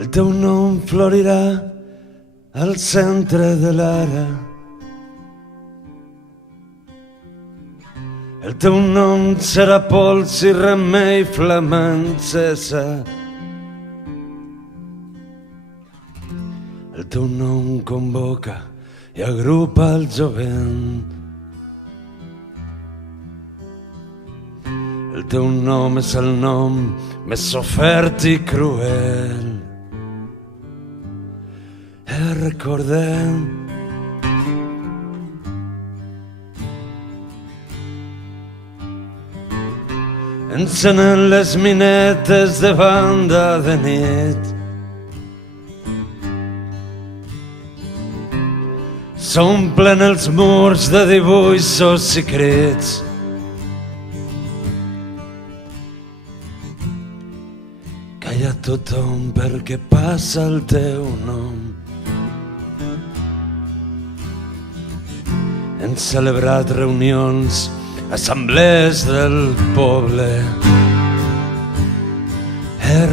El teu nom florirà al centre de l'ara. El teu nom serà pols i remei flamant cessa. El teu nom convoca i agrupa el jovent. El teu nom és el nom més sofert i cruel. Recordem encenen les minetes de banda de nit. S'omplen els murs de dibuixos i crits. Calla tothom perquè passa el teu nom. Hem celebrat reunions, assemblees del poble.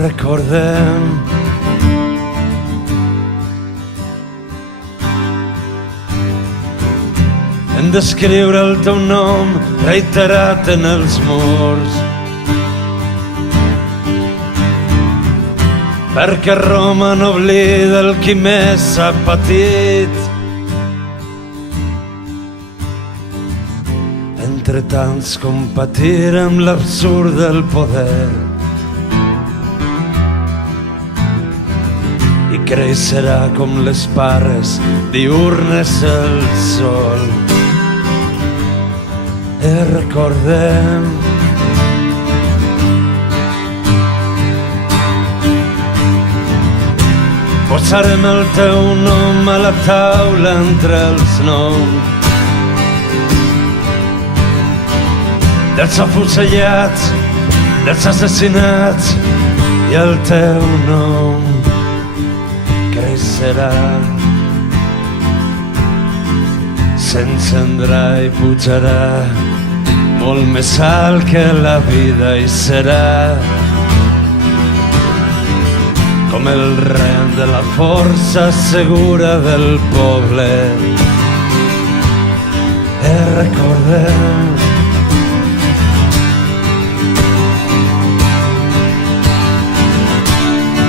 Recordem hem d'escriure el teu nom reiterat en els murs, perquè Roma no oblida el qui més ha patit. Entre tants competir amb l'absurd del poder i creixerà com les parres diurnes el sol. Recordem posarem el teu nom a la taula entre els noms dels afusellats, dels assassinats, i el teu nom creixerà, s'encendrà i pujarà molt més alt que la vida i serà com el rem de la força segura del poble. Recordem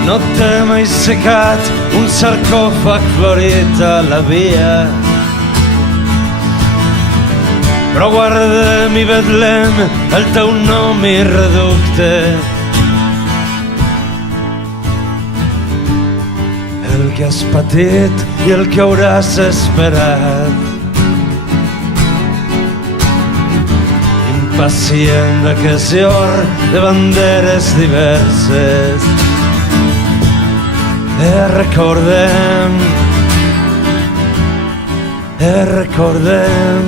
no t'he mai secat un sarcòfag florit a la via, però guardem i Betlem el teu nom i reducte. El que has patit i el que hauràs esperat, impacient d'aquest llor de banderes diverses. Recordem, recordem,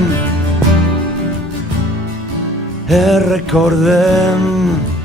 recordem.